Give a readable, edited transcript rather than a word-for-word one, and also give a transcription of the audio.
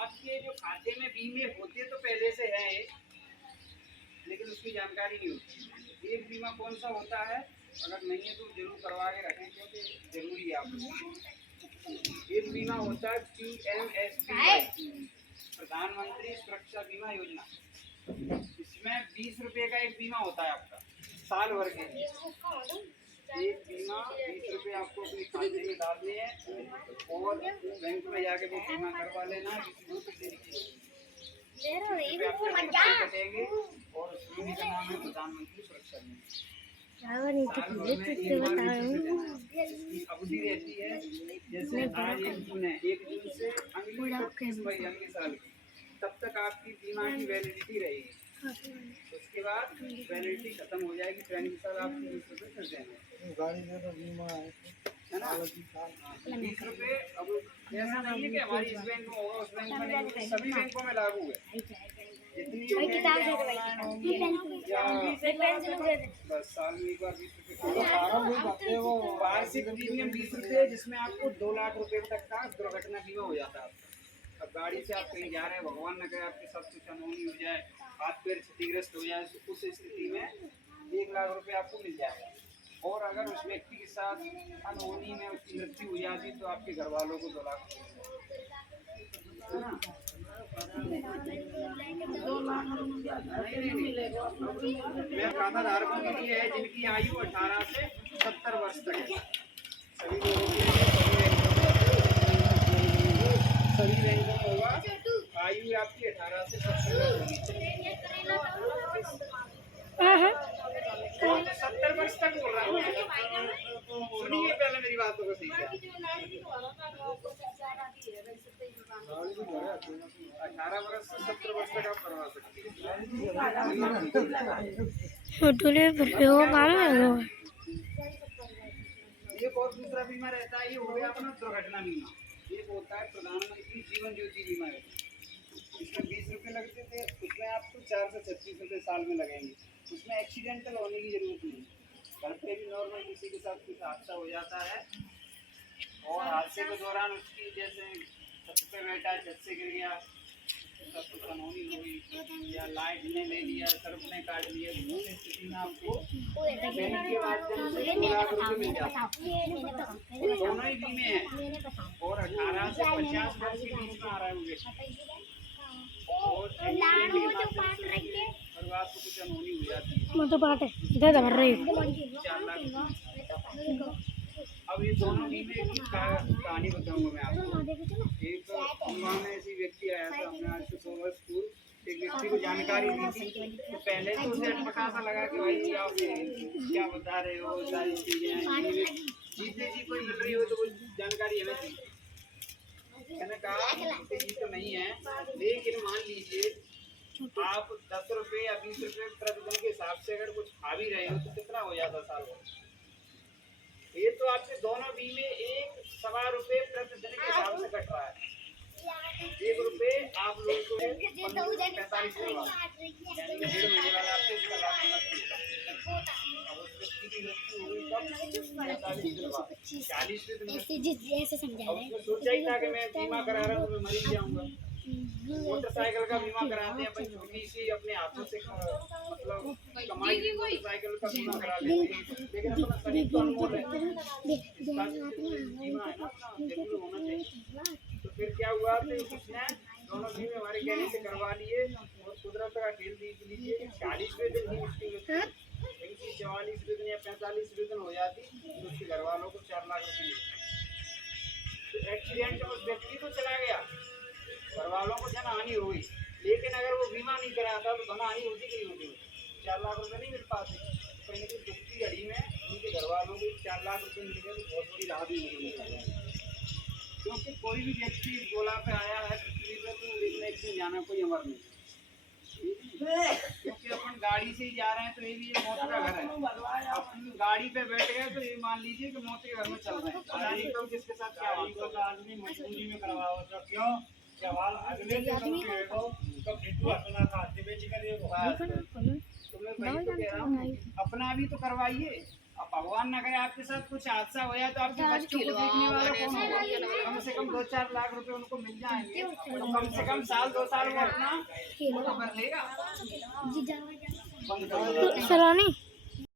आपके जो खाते में बीमे होते तो पहले से है, लेकिन उसकी जानकारी नहीं होती। एक बीमा कौन सा होता है, अगर नहीं है तो जरूर करवा के रखें क्योंकि जरूरी है आपको। एक बीमा होता है PMSBY, प्रधानमंत्री सुरक्षा बीमा योजना। इसमें 20 रुपए का एक बीमा होता है आपका साल भर के लिए। एक बीमा 20 रुपये आपको अपने खाते में डालने हैं और बैंक में जाके वो बीमा करवा लेना है। कटेंगे और उस बीमे का नाम है प्रधानमंत्री सुरक्षा बीमा। अवधि रहती है जैसे आज 1 जून है, 1 जून से अगली 25 मई अगले साल की, तब तक आपकी बीमा की वैलिडिटी रहेगी। उसके बाद वैलिडिटी खत्म हो जाएगी, फिर अगले साल आपको 20 रुपये फिर देंगे। गाड़ी में तो बीमा है ना 20 रुपये। अब ऐसा नहीं है कि हमारी इस बैंक में होगा उस बैंक में नहीं, सभी बैंकों में लागू है। जितनी बस साल में एक बार 20 रुपये वार्षिक प्रीमियम 20 रुपये, जिसमें आपको 2 लाख रुपये तक का दुर्घटना बीमा हो जाता है। अब गाड़ी से आप कहीं जा रहे हैं, भगवान न करे आपके सब कुछ अनहोनी हो जाए, हाथ पैर क्षतिग्रस्त हो जाए, तो उस स्थिति में 1 लाख रुपये आपको मिल जाएगा। और अगर उस व्यक्ति के साथ अनहोनी में उसकी मृत्यु हो जाती तो आपके घर वालों को 2 लाख है ना। मैं खाता धारकों के लिए है जिनकी आयु 18 से 70 वर्ष तक है। सभी लोगों के लिए सभी बैंकों में होगा। आयु आपकी 18 से 70 वर्ष होगी। 70 वर्ष तक बोल रहा हूँ, सुनिए पहले मेरी बातों को सही से। 18 वर्ष से 70 वर्ष तक आप करवा सकते हैं। ये बहुत दूसरा बीमा रहता है, ये हो गया अपना दुर्घटना बीमा। ये होता है प्रधानमंत्री जीवन ज्योति बीमा। इसमें 20 रुपये लगते थे, उसमें आपको 4 से 36 रुपये साल में लगेंगे। उसमें एक्सीडेंटल होने की जरूरत नहीं, घर पे भी नॉर्मल किसी के साथ कुछ हादसा हो जाता है और हादसे के दौरान उसकी जैसे छत पे बैठा, छत से गिर गया, सब कुछ अनहोनी हो गई या लाइट ने ले लिया, सर्फ ने काट लिया, तो उस स्थिति में आपको बैंक के माध्यम से 2 लाख रुपये मिल जाते हैं। दोनों ही बीमे हैं और 18 से 50 वर्ष के बीच में आ रहा है मुझे। और आपको कुछ अनहोनी हो जाती है अब ये दोनों बीमे की कहानी बताऊंगा मैं आपको। एक में ऐसी व्यक्ति आया था अपने आज से 2 वर्ष पूर्व, एक व्यक्ति को जानकारी दी थी, तो पहले तो उसे अटपटा सा लगा कि भाई आप क्या बता रहे हो, सारी चीजें जीते जी कोई मिल रही हो तो कोई जानकारी हमें दी। मैंने कहा जीते जी तो नहीं है, लेकिन मान लीजिए आप 10 रुपये या 20 रुपये प्रतिदिन के हिसाब से अगर कुछ खा भी रहे हो तो कितना हो जाता साल भर। ये तो आपके दोनों बीमे 1.25 रुपये प्रतिदिन के हिसाब से कट रहा है। 1 रुपये आप लोग को 45 करवा, यानी 1.5 महीने वाला आपको इसका लाभ अब उस व्यक्ति की मृत्यु हो गई तब 45 करवा 40 दिन सोचा ही था कि मैं बीमा करा रहा हूँ तो मैं मर ही जाऊंगा। मोटरसाइकिल का बीमा कराते हैं, छोटी सी अपने हाथों से मतलब कमाई की मोटरसाइकिल का बीमा करा लेते हैं, लेकिन अपना शरीर तो अनमोल है, बीमा है ना जरूर होना चाहिए। तो फिर क्या हुआ कि उसने दोनों बीमे हमारे कहने से करवा लिए और कुदरत का खेल देख लीजिए। 40वें दिन ही उसकी 44वें दिन या 45वें दिन हो जाती तो उसके घर वालों को 4 लाख रुपये मिलते। तो एक्सीडेंट में उस व्यक्ति तो चला गया, घर वालों को जन हानि हुई, लेकिन अगर वो बीमा नहीं कराता तो धन हानि होती कि नहीं होती, 4 लाख रुपये नहीं मिल पाते। कहीं ना कहीं दुख की घड़ी में उनके घर वालों को 4 लाख रुपये मिल गए तो बहुत बड़ी राहत मिली है। क्योंकि कोई भी व्यक्ति गोला पे आया है पृथ्वी पे तो लेकिन एक दिन जाना कोई अमर नहीं, क्योंकि अपन गाड़ी से ही जा रहे हैं तो ये भी मौत का घर है। अपन गाड़ी पे बैठ गए तो ये मान लीजिए कि मौत के घर में चल रहे हैं। तो किसके साथ क्या आदमी मजबूरी में करवाओ तो क्यों सवाल अगले तुमने वही तो कह रहा हूँ, अपना भी तो करवाइए। अब भगवान न करे आपके साथ कुछ हादसा हो जाए तो आपके बच्चों को देखने वाला कौन होगा? कम से कम 2-4 लाख रुपए उनको मिल जाएंगे तो कम से कम साल 2 साल वो अपना वो तो कर लेगा। बंद कर दो। सलोनी